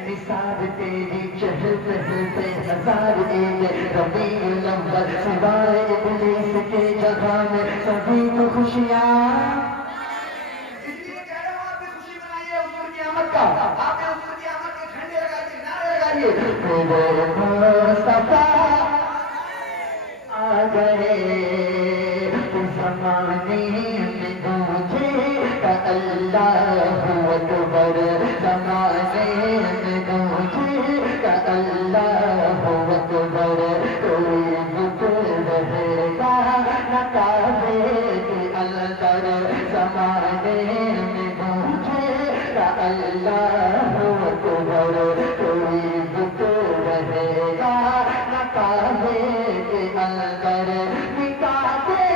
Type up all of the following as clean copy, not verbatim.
نثار تیری چہل پہل پہ ہزار عید ربیع الاول سوائے ابلیس کے جگہ میں سبھی کو خوشیاں اس لیے کہہ رہا ہوں آپ بھی خوشی منائیے حضور کی آمد کا آپ نے حضور کی آمد کے جھنڈے لگائیے نعرے لگائیے میرے مصطفیٰ آ گئے زمانے میں گونجے کا اللہ اکبر زمانے میں گونجے کا اللہ اکبر کوئی بت رہے گا نہ کعبے کے اندر زمانے میں گونجے کا اللہ اکبر کوئی بت رہے گا نہ کعبے کے اندر نکالے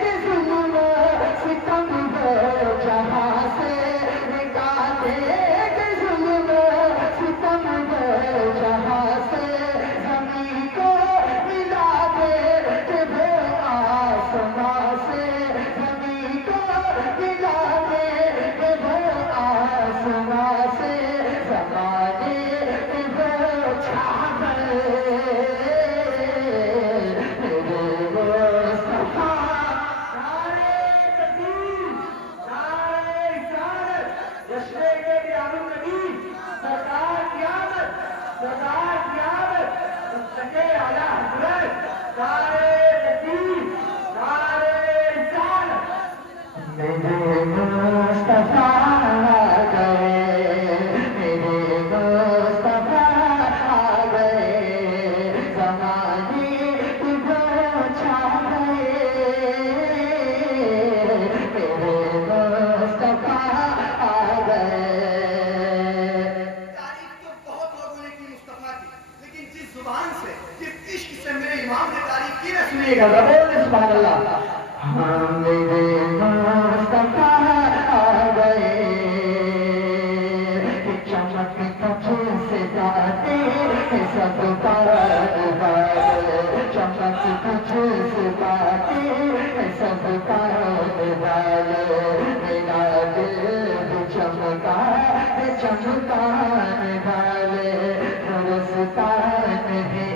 کہ ظلم ستم جہاں سے نکالے کہ ظلم ستم جہاں سے زمین کو ملا دے کہ وہ آسمان سے زمین کو ملا دے کہ وہ آسمان سے زمانے کہ وہ چھا گئے سبحان اللہ میرے مصطفیٰ آ گئے چمک تجھ سے جاتے سب والے چمک تجھ سے جاتے سب والے میرا دل چمکا چمکانے والے پرستان ہے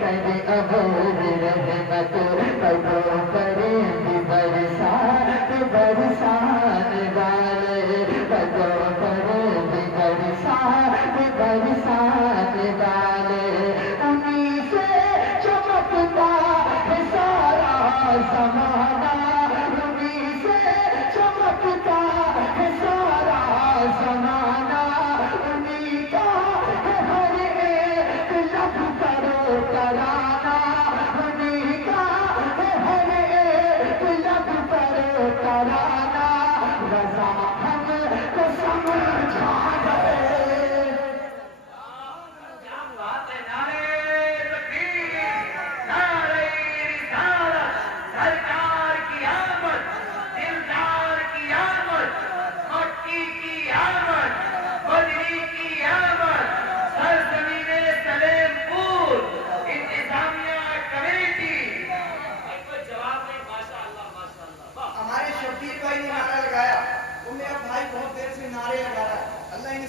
کرے اب رحمت پدوں کرے برسات برسانے والے پدوں کرے برسات برسانے والے انہیں سے چمکتا ہے سارا زمانہ انہیں سے چمکتا ہے سارا زمانہ انہیں کا ہے ہر ایک لب پر ترانہ انہیں کا ہے ہر ایک لب پر ترانہ رضا ہم کو سمجھا گئے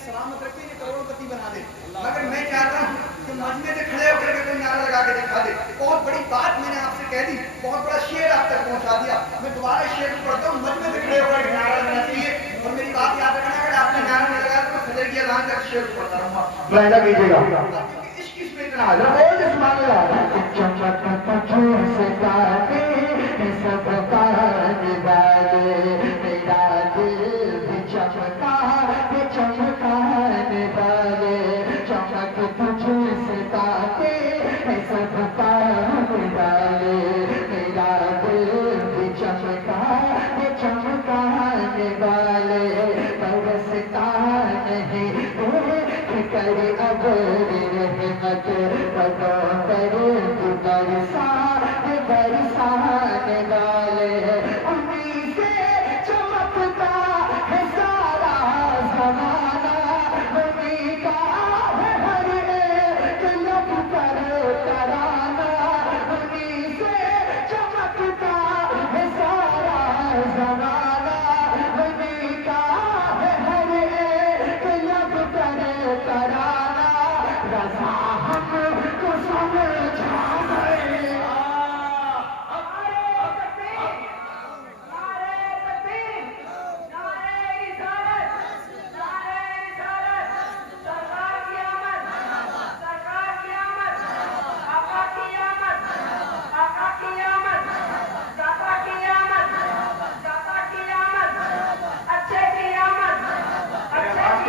سلامت رکھے کہ کروڑ پتی بنا دے مگر میں چاہتا ہوں کہ مجمع سے کھڑے ہو کر کے کوئی نعرہ لگا کے دکھا دے بہت بڑی بات میں نے آپ سے کہہ دی بہت بڑا شعر آپ تک پہنچا دیا میں دوبارہ شعر پڑھتا ہوں مجمع سے کھڑے ہو کر کے نعرہ لگانا چاہیے اور میری بات یاد رکھنا اگر آپ نے نعرہ نہیں لگایا تو میں فجر کی اذان تک شعر پڑھتا رہوں گا ملاحظہ کیجیے گا کیونکہ عشق اس میں اتنا حاضر بول سبحان اللہ چمک تجھ سے گاتے سب پانے والے میرا دل بھی چمکا چمکانے والے چمک تجھ سے گاتے سب پانے والے میرا دل بھی چمکا چمکانے والے برستا نہیں کرے اب رحمت پدوں کرے برسانے والے انہیں سے چمکتا ہے سارا زمانہ انہیں کا ہے ہر ایک لب پر ترانہ انہیں سے چمکتا ہے سارا زمانہ انہیں کا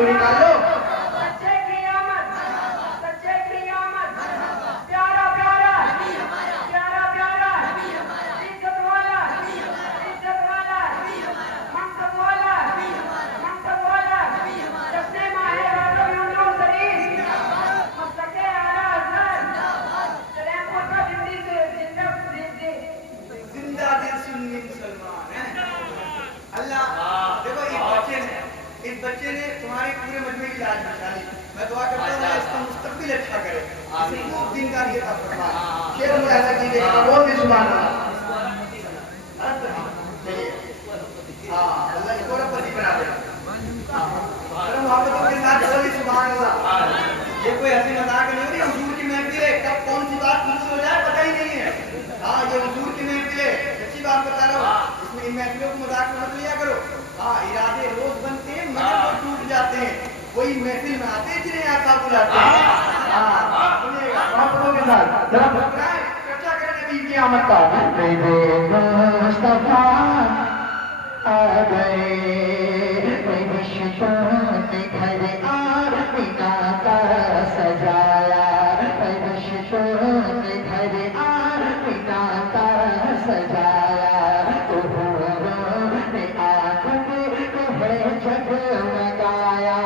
तो निकाल लो। सच्चे की आमद, सच्चे की आमद, प्यारा प्यारा, प्यारा प्यारा, इज्जत वाला, इज्जत वाला, मनसब वाला, मनसब वाला, जश्न माहे रमज़ान शरीफ, मस्तके आला हज़रत, सलेमपुर का जिंदा दिल सुन्नी मुसलमान है। अल्लाह देखो इस बच्चे ने तुम्हारे पूरे मजमे की लाज बचा ली। मैं दुआ करता हूँ अल्लाह इसका मुस्तकबिल अच्छा करे, खूब दीनदारी अता फरमाए। शेर मुलाहिजा कीजिएगा, बोल दे सुभान अल्लाह। चलिए हाँ, अल्लाह इसको रब्बती बना दे। मोहब्बतों के साथ बोलिए सुभान अल्लाह। ये कोई हंसी मजाक नहीं हो रही, हुजूर की महफिल है, कब कौन सी बात कबूल हो जाए पता ही नहीं है। हाँ, ये हुजूर की महफिल है, सच्ची बात बता रहा हूँ। इसमें इन महफिलों को मजाक में मत लिया करो। हाँ, इरादे रोज बनते हैं मगर वो टूट जाते हैं। कोई महफिल में आते हैं जिन्हें आका बुलाते हैं। हाँ, सुनिएगा मोहब्बतों के साथ जरा चर्चा करें नबी की आमद का। मुस्तफा आ गए, घर आमीना का सजाया, घर आमीना का सजाया, ने आंगन को है जगमगाया,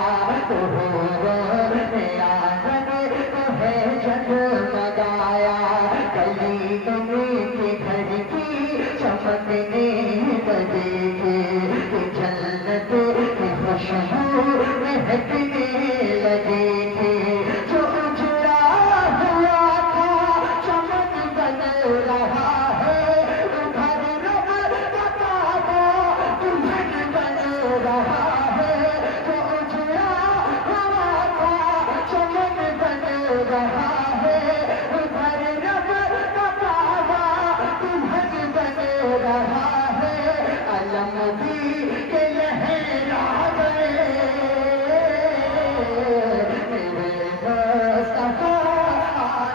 ने आंगन को है जगमगाया, गली गली के घर की चमकने लगेगी, जन्नत की खुशबू महकने लगेगी, जो उजड़ा हुआ था चमन बन रहा है, उधर रब का काबा दुल्हन बन रहा है, जो उजड़ा हुआ था चमन बन रहा है, उधर रब का काबा दुल्हन बन रहा है, अलम भी के लहरा गए, मेरे मुस्तफा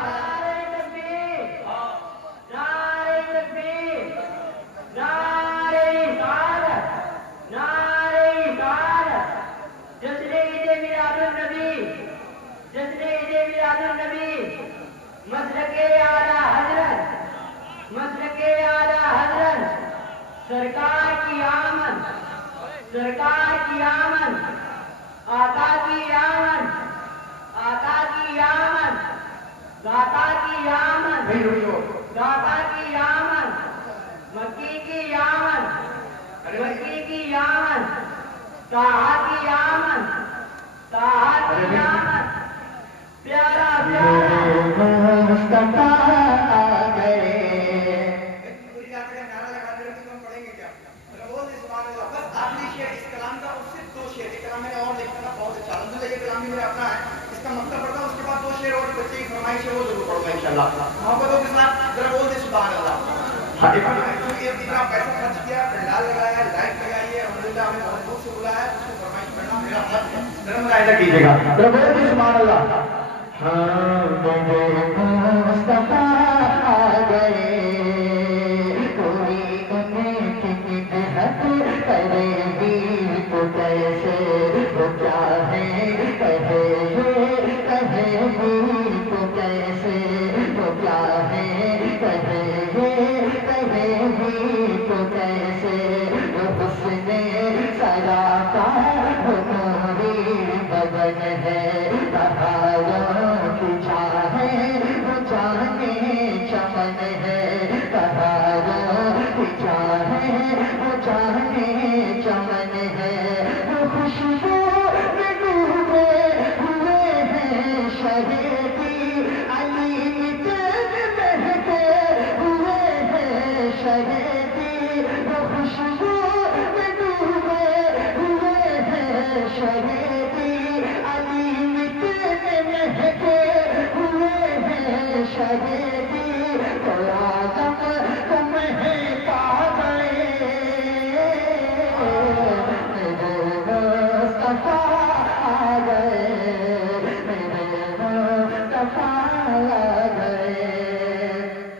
नारे तकबीर, नारे तकबीर, नारे रिसालत, नारे रिसालत, जश्न-ए मिलादुन्नबी, जश्न-ए मिलादुन्नबी, मसलके आला हज़रत, मसलके आला हज़रत, सरकार की आमद, सरकार की आमद, आका की आमद, आका की आमद, दाता की आमद, नहीं रुको, दाता की आमद, मक्की की आमद, मक्की की आमद, ताहा की आमद, ताहा की आमद, प्यारा प्यारा मुस्तफा आ गए। पूरी रात का नारा लगाते रहे तो हम पढ़ेंगे क्या? बोल दे सुभान अल्लाह। बस आखिरी शेर इस कलाम का, उससे दो शेर। ये कलाम मैंने और देखा था, बहुत अच्छा। अल्हम्दुलिल्लाह ये कलाम भी मेरा अपना है, इसका मतलब पढ़ता हूँ, उसके बाद दो शेर और बच्चे की फरमाइश है वो जरूर पढ़ूंगा इंशाल्लाह। मोहब्बतों के साथ जरा बोल दे सुभान अल्लाह। हाँ, इतना पैसा खर्च किया, पंडाल लगाया, लाइट लगाई है, अल्हम्दुलिल्लाह हमें बहुत दूर से बुलाया, उसको फरमाइश पढ़ना मेरा हक है। जरा मुलाहिजा कीजिएगा, जरा बोल दे सुभान अल्लाह। मुस्तफा आ गए, कोई उन्हें हक करेगी तो कैसे, वो क्या है कहेगी तो कैसे, वो क्या है कहेगी तो कैसे, वो हुस्ने सरा का वो नूरी बदन है, बहारों की चाहे वो जाने चमन है, बहारों की चाहे वो जाने चमन है, वो खुशबू में डूबे हुए हैं शहीदी, अली मिटन महके हुए हैं शहीदी, वो खुशबू में डूबे हुए हैं शहीदी, अली मिटन महके हुए हैं शहीदी, तो आदम को महका गए, मेरे मुस्तफा आ गए, मेरे मुस्तफा आ गए।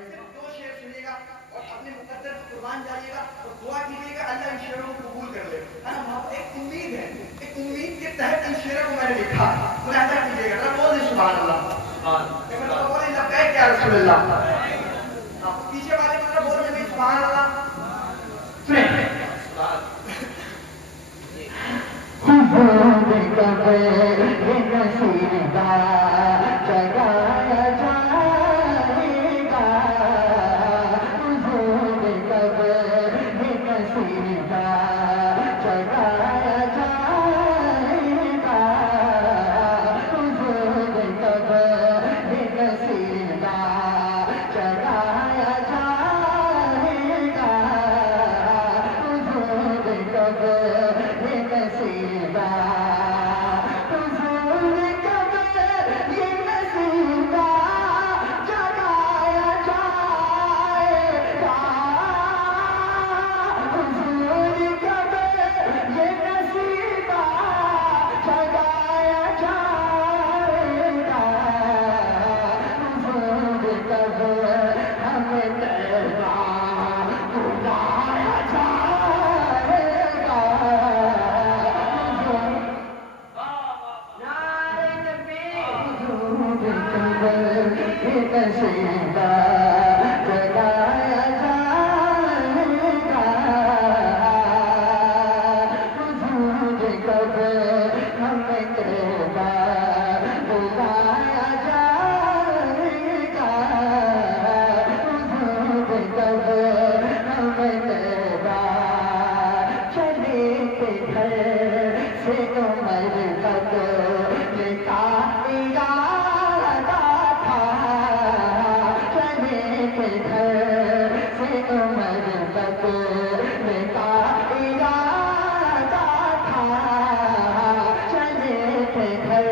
सिर्फ दो शेर सुनिएगा और अपने मुकद्दर को कुर्बान जाइएगा और दुआ कीजिएगा अल्लाह इन शेरों को कबूल कर ले, है ना। एक उम्मीद है, एक उम्मीद के तहत इन शेरों को मैंने लिखा, मुलाहिजा कीजिएगा, जरा बोल दे सुभान अल्लाह। बोले लब्बैक या रसूल अल्लाह। पीछे वाले की तरफ बोल दे सुभान अल्लाह। सुने हुजूर कब नसीबा जगाया जाएगा, हुजूर कब नसीबा जगाया जाएगा, हुजूर कब नसीबा जगाया जाएगा, हुजूर कब नसीबा, हुजूर कब ये नसीबा जगाया जाएगा, हुजूर कब ये नसीबा जगाया जाएगा, हुजूर कब हमें तैबा बुलाया जाएगा, नारे तकबीर। हुजूर कब ये नसीबा जगाया जाएगा, हुजूर कब हमें तैबा बुलाया जाएगा, हुजूर कब हमें तैबा, चले के घर से उमर तक निकाह इरादा था, चले के घर से उमर तक निकाह इरादा था, चले के घर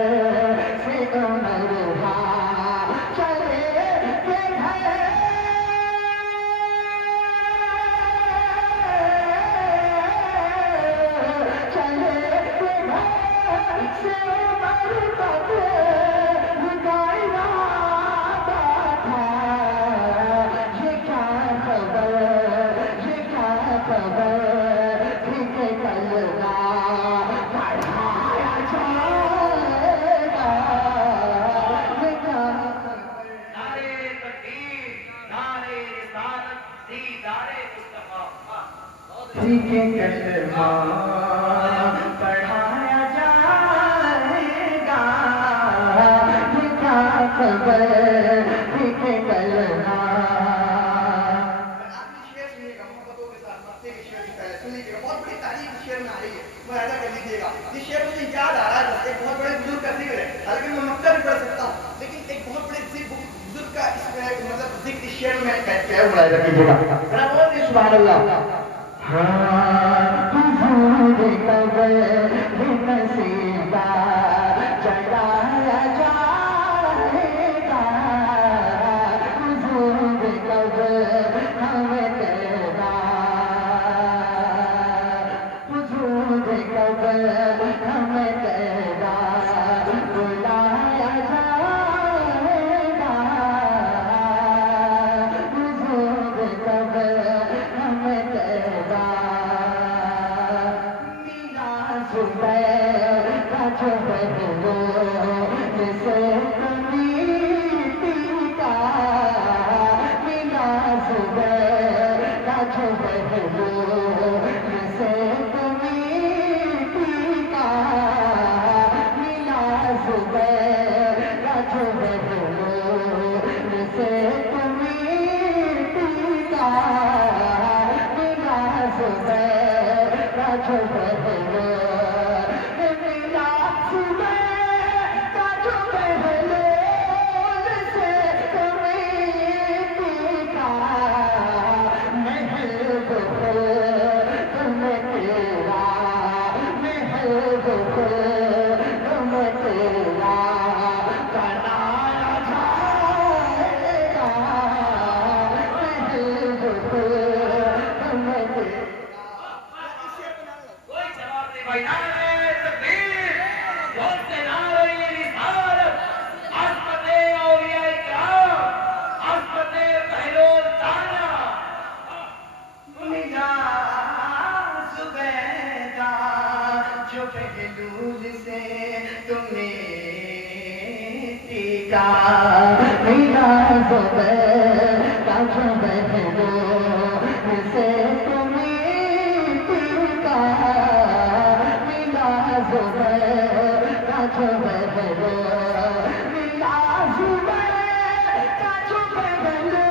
से उमर था, चले के घर चले के घर से उमर तक निकाह इरादा था, ये क्या खबर, ये क्या खबर थी कि कलमा पढ़ाया जाएगा, ये क्या नारे तकबीर, नारे रिसालत, दीदारे मुस्तफा। थी कि कलमा पढ़ाया जाएगा, ये क्या खबर थी कि कलमा। आखिरी शेर सुनिएगा मोहब्बतों के साथ, मस्ती के शेर से पहले सुन लीजिएगा, बहुत बड़ी तारीफ इस शेर में आ रही है, मुलाहिजा कर लीजिएगा। ये शेर मुझे याद आ रहा है, बस एक बहुत बड़े बुजुर्ग का जिक्र है, हालांकि मैं मक्का भी पढ़ सकता हूँ, लेकिन एक बहुत बड़े बुजुर्ग का इसमें मतलब जिक्र इस शेर में क्या है, मुलाहिजा कीजिएगा, जरा बोल दे सुभान अल्लाह। हाँ, हुजूर कब ये नसीबा जगाया जाएगा, हुजूर कब हमें तैबा, हुजूर कब हमें तैबा बुलाया जाएगा, हुजूर कब हमें तैबा, मीरा ज़ुबैर کا میرا زبر کا جو بہلو سے تمہیں کا میرا زبر کا جو بہلو میرا زبر کا جو بہلو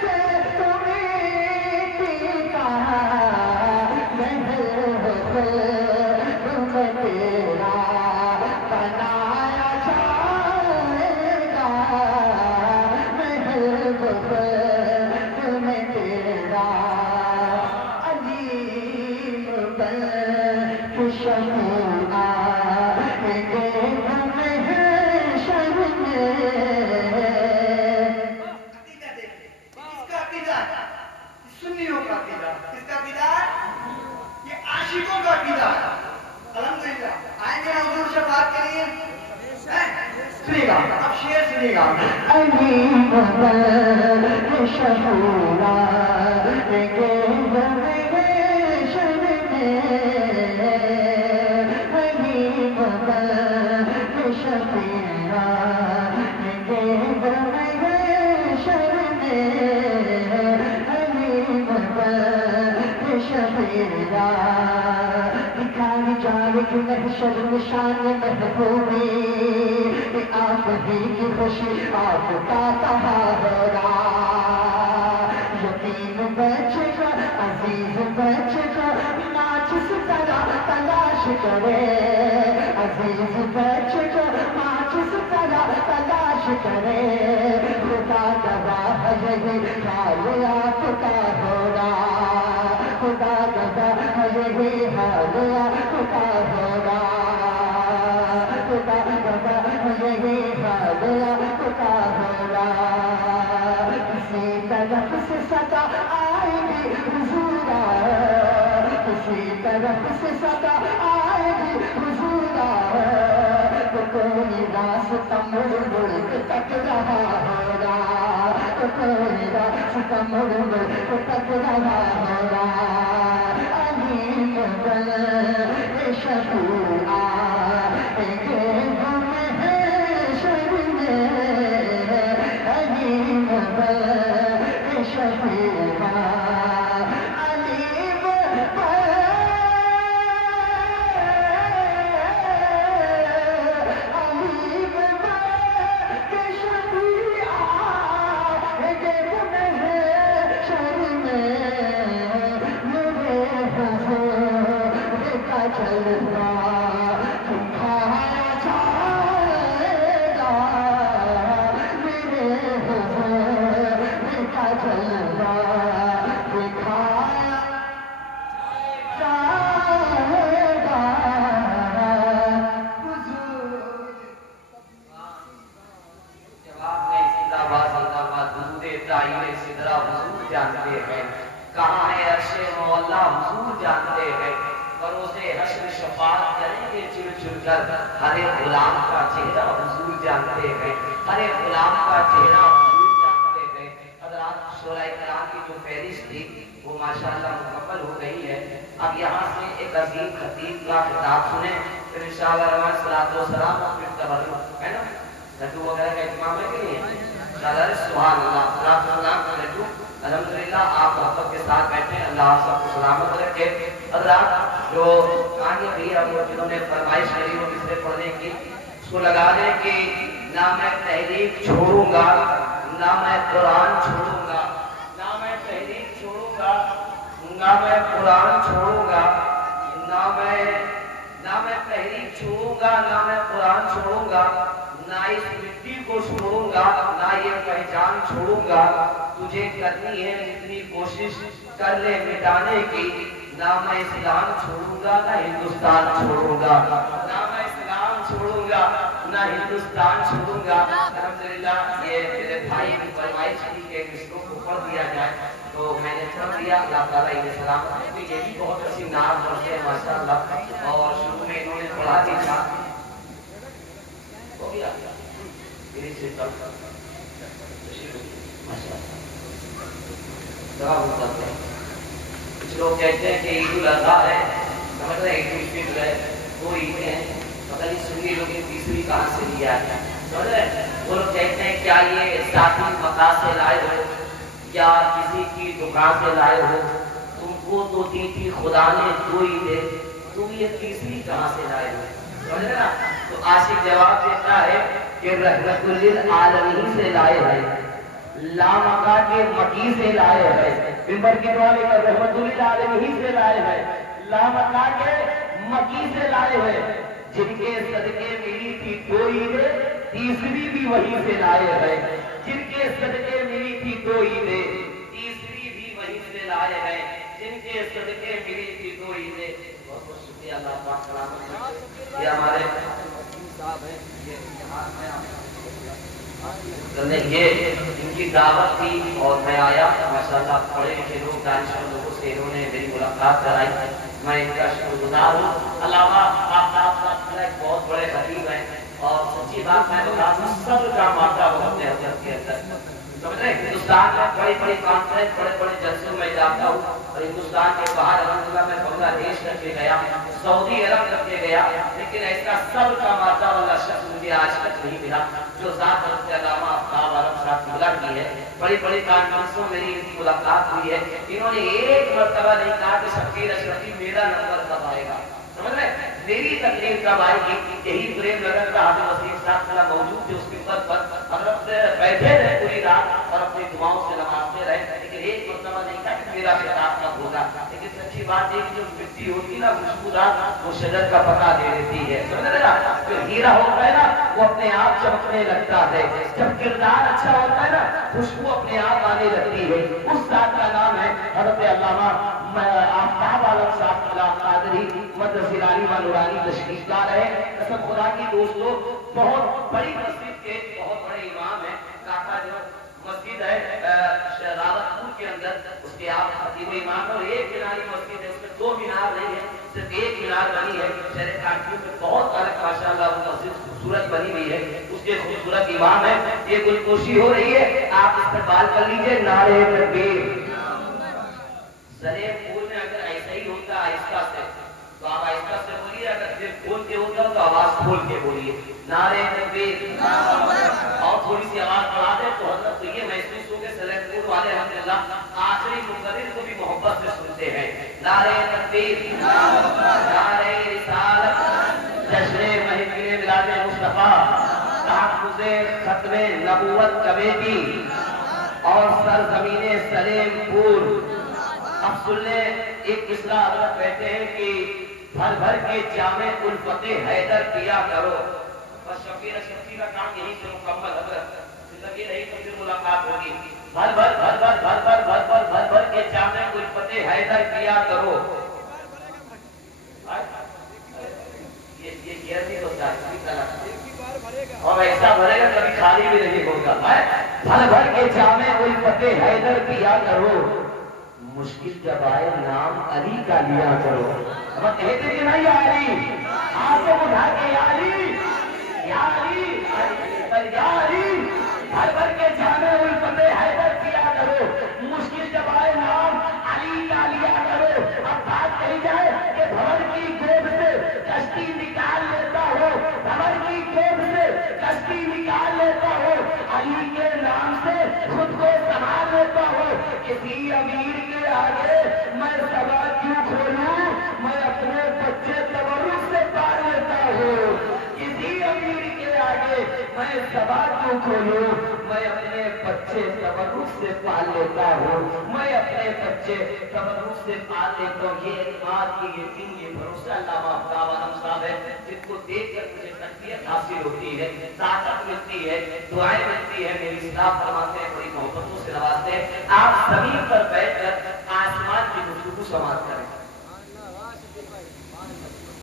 سے تمہیں کا تیرا بنایا جائے گا محبوب تمہیں تیرا علیم بن کے شموع آئیں گے ہمیں شر میں عقیدہ دیکھیں کس کا عقیدہ ہے؟ سنیوں کا عقیدہ کس کا عقیدہ ہے؟ یہ عاشقوں کا عقیدہ ہے الحمدللہ آئیں گے حضور شفاعت کے لیے سنیے گا اب شعر سنیے گا علیم بن کے شموع آئیں گے ہمیں شر میں علیم بن کے شفیع آئیں گے ہمیں شر میں علیم بن کے شفیع دکھائی جائے کہ محشر نشان محبوبی آپ ہی کی خوشی آپ کا تہارا یتیم بچے کا عزیز بچے کا ناچ ستارہ تلاش کرے عزیز بچے کا ناچ ستارہ تلاش کرے خدا گواہ یہی حال آپ کا ہوگا خدا گواہ یہی حال آپ کا ہوگا خدا گواہ یہی حال آپ کا ہوگا کسی طرف سے صدا آئے گی حضورا کسی طرف سے صدا آئے گی حضورا تو کوئی راستہ مڑ مڑ کے تک رہا ہوگا تو کوئی راستہ مڑ مڑ کے تک رہا ہوگا علیم بن کے شفیع آئیں گے ہمیں شر میں علیم بن کے شفیع علیم بن علیم بن کے شفیع آئیں گے ہمیں شر میں میرے حضور کا جلوہ دکھایا جائے گا میرے حضور کا جلوہ دکھایا جائے گا حضور جواب میں زندہ باد درود طاہر سدرا حضور جانتے ہیں کہاں ہے عرش مولا حضور جانتے ہیں بروز حشر شفاعت کریں گے چڑ چڑ کر ہر ایک غلام کا چہرہ حضور جانتے ہیں ہر ایک غلام کا چہرہ حضور جانتے ہیں حضرات شورا کرام کی جو فہرست تھی وہ ماشاءاللہ مکمل ہو گئی ہے اب یہاں سے ایک عظیم خطیب کا خطاب سنیں پھر انشاءاللہ رحمٰن صلاۃ و سلام اور پھر تبرک ہے نا لڈو وغیرہ کا اہتمام ہے کہ نہیں ہے انشاءاللہ سبحان اللہ صلاۃ و سلام کا لڈو الحمدللہ آپ محبت کے ساتھ بیٹھے اللہ آپ سب کو سلامت رکھے حضرات جو کہانی بھی اب جنہوں نے فرمائش کری وہ مصرے پڑھنے کی اس کو لگا دیں کہ نہ میں تحریک چھوڑوں گا نہ میں قرآن چھوڑوں گا نہ میں تحریک چھوڑوں گا نہ میں قرآن چھوڑوں گا نہ میں تحریک چھوڑوں گا نہ میں قرآن چھوڑوں گا نہ اس مٹی کو چھوڑوں گا نہ یہ پہچان چھوڑوں گا تجھے کرنی ہے جتنی کوشش کر لے مٹانے کی نہ میں اسلام چھوڑوں گا نہ ہندوستان چھوڑوں گا نہ میں اسلام چھوڑوں گا نہ ہندوستان چھوڑوں گا الحمدللہ یہ میرے بھائی کی فرمائش کی کہ اس کو پڑھ دیا جائے تو میں نے پڑھ دیا اللہ تعالیٰ انہیں سلامت رکھے یہ بھی بہت اچھی نام پڑھتے ہیں ماشاءاللہ اور شروع میں انہوں نے پڑھا بھی تھا ہو گیا میری سے کل کچھ لوگ کہتے ہیں کہ عید الاضحیٰ ہے سمجھ رہے عید الفطر ہے وہ عید ہیں پتہ نہیں سنی लो कि तीसरी कहाँ से लिया है? समझ रहे? वो लोग कहते हैं क्या ये साथी मक्का से लाए हो या किसी की दुकान से लाए हो? तुमको तो दी थी खुदा ने 2 ही दे, तुम ये तीसरी कहाँ से लाए हो? समझ रहे ना? तो आशिक जवाब देता है कि रहमतुल्लिल आलमीन से लाए हैं, लामका के मकी से लाए हैं। मिंबर की दुआ में रहमतुल्लिल आलमीन से लाए हैं, लामका के मकी से लाए हैं। जिनके सदके मिली थी 2 ईदें, तीसरी भी वहीं से लाए हैं। जिनके सदके मिली थी 2 ईदें, तीसरी भी वहीं से लाए हैं। जिनके सदके मिली थी 2 ईदें। बहुत बहुत शुक्रिया अल्लाह पाक सलामत। ये हमारे साहब हैं, ये इनकी दावत थी और मैं आया। माशाअल्लाह पढ़े लिखे लोग, दानिशमंद लोगों से इन्होंने मेरी मुलाकात कराई, मैं इनका शुक्रगुजार हूँ। अलावा आप एक बहुत बड़े खतीब हैं और सच्ची बात मैं बता दूं, सब्र का मात्रा बहुत है के अंदर। समझ रहे? हिंदुस्तान में बड़ी बड़ी कॉन्फ्रेंस, बड़े बड़े जलसों में जाता हूँ और हिंदुस्तान के बाहर अल्हम्दुलिल्लाह मैं बांग्लादेश तक के गया, सऊदी अरब तक के गया, लेकिन ऐसा सब्र का मात्रा वाला शख्स मुझे आज तक नहीं मिला जो ज़ात हज़रत अल्लामा आफ्ताब आलम साहब की मुलाकात की है। बड़ी बड़ी कॉन्फ्रेंसों में मेरी इनकी मुलाकात हुई है। इन्होंने एक मर्तबा नहीं कहा कि शब्बीर अशरफी मेरा नंबर कब आएगा। समझ रहे? मेरी तकरीर कब आएगी? यही प्रेम लगन का हाफिज वसीम साहब मौजूद थे उसके पद पर, हजरत बैठे रहे पूरी रात और अपनी दुआओं से नमाजते रहे, लेकिन एक मर्तबा नहीं कहा कि मेरा खिताब कब होगा। लेकिन सच्ची बात है कि जो मिट्टी होती है ना खुशबूदार, वो शजर का पता दे देती है। समझ रहे ना? जो हीरा होता है ना वो अपने आप चमकने लगता है। जब किरदार अच्छा होता है ना खुशबू अपने आप आने लगती है। उस जात का नाम है हजरत अल्लामा आफ्ताब आलम साहब कादरी मदरसिलानी व नूरानी तशरीफ ला रहे। कसम खुदा की दोस्तों, बहुत बड़ी मस्जिद के बहुत बड़े इमाम है। काका जो मस्जिद है रावतपुर के अंदर, उसके आप खतीब इमाम और एक मीनारी मस्जिद है, उसमें 2 मीनार नहीं है, सिर्फ एक मीनार बनी है। शहर कानपुर में बहुत अलग माशाअल्लाह वो मस्जिद खूबसूरत बनी हुई है, उसके खूबसूरत इमाम है। ये गुलकोशी हो रही है, आप इस्तेमाल कर लीजिए। नारे तकबीर। सलेम फूल में अगर ऐसा ही होता आहिस्ता से तो आप आहिस्ता से बोलिए, अगर सिर्फ खोल के होता तो आवाज खोल के बोलिए। नारे तकबीर। और थोड़ी सी आवाज बढ़ा दे तो हजरत तो ये महसूस हो के सलेमपुर वाले अल्हम्दुलिल्लाह आखिरी मुकर्रिर को भी मोहब्बत से सुनते हैं। नारे तकबीर, नारे रिसालत, जश्न महफिल मिलाद मुस्तफा, तहफ्फुज़े खत्मे नबुव्वत कमेटी और सरजमीने सलेमपुर। अब सुन ले, एक किस्सा हजरत कहते हैं कि भर भर के जामे उल्फते हैदर किया करो। बस शब्बीर अशरफी का काम यही से मुकम्मल। हजरत जिंदगी रही तो फिर मुलाकात होगी। भर भर भर भर भर भर भर भर भर भर के जामे उल्फते हैदर किया करो। ये गियर भी तो चाहिए और ऐसा भरेगा कभी खाली भी नहीं होगा। भर भर के जामे उल्फते हैदर किया करो, मुश्किल जब आए नाम अली का लिया करो। अब कहते कि नहीं अली, आपको उठा के अली या अली या अली, भर भर के जामे उल्फते हैदर किया करो, मुश्किल जब आए नाम अली का लिया करो। अब बात कही जाए कि भंवर की गोद से कश्ती निकाल लेता हो, भंवर की गोद से कश्ती निकाल लेता हो, अली के नाम से खुद को संभाल लेता हो। किसी अमीर के आगे मैं सभा क्यों खोलूं, मैं अपने बच्चे तबरुक से पाल लेता हूँ। किसी अमीर के आगे मैं सभा क्यों खोलूं, मैं अपने बच्चे तबरुक से पाल लेता हूँ। मैं अपने बच्चे तबरुक से पाल लेता हूँ। ये एतमाद, ये यकीन, ये भरोसा अल्लामा आफ्ताब आलम साहब है, जिनको देखकर मुझे तकबीर हासिल होती है, ताकत मिलती है, दुआएं मिलती है। मेरी इस्लाह फरमाते हैं, बड़ी मोहब्बतों से नवाजते हैं। आप जमीन पर बैठकर आसमान की गुफ्तगू समाप्त करें।